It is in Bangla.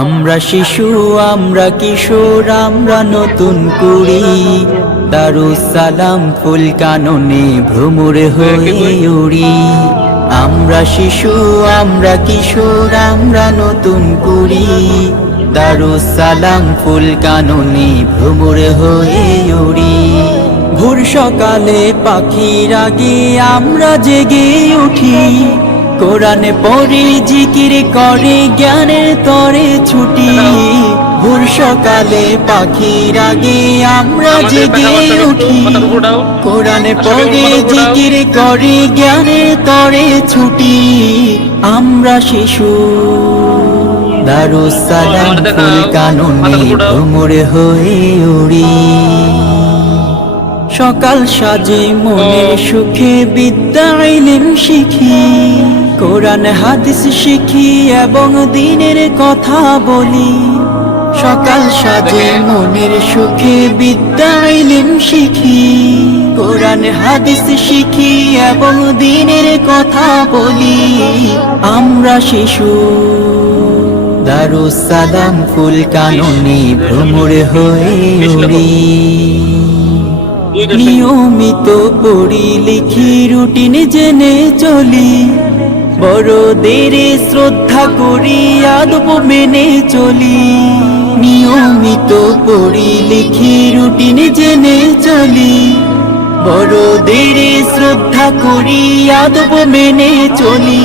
আমরা শিশু আমরা কিশোর আমরা নতুন কুড়ি, দারুস সালাম ফুল কাননে ভ্রমর হয়ে উড়ি। আমরা শিশু আমরা কিশোর আমরা নতুন কুড়ি, দারুস সালাম ফুল কাননে ভ্রমর হয়ে উড়ি। ভোর সকালে পাখির আগে আমরা জেগে উঠি, কোরআনে পড়ে জিকির করে জ্ঞানের তরে ছুটি। ভোর সকালে পাখির আগে আমরা জেগে উঠি, কোরআনে পড়ে জিকির করে জ্ঞানের তরে ছুটি। আমরা শিশু দারুস সালাম ফুল কাননে ভ্রমর হয়ে উড়ি। সকাল সাজে মনের সুখে বিদ্যা ইলম শিখি, কোরআন হাদিস শিখি এবং দ্বীনের কথা বলি। সকাল সাজে মনের সুখে বিদ্যা ইলম শিখি, কোরআন হাদিস শিখি এবং দ্বীনের কথা বলি। আমরা শিশু দারুস সালাম ফুল কাননে ভ্রমর হয়ে উড়ি। নিয়মিত পড়ি লিখি রুটিন জেনে চলি, বড়দের শ্রদ্ধা করি আদব মেনে চলি। নিয়মিত পড়ি লিখি রুটিন জেনে চলি, বড়দের শ্রদ্ধা করি আদব মেনে চলি।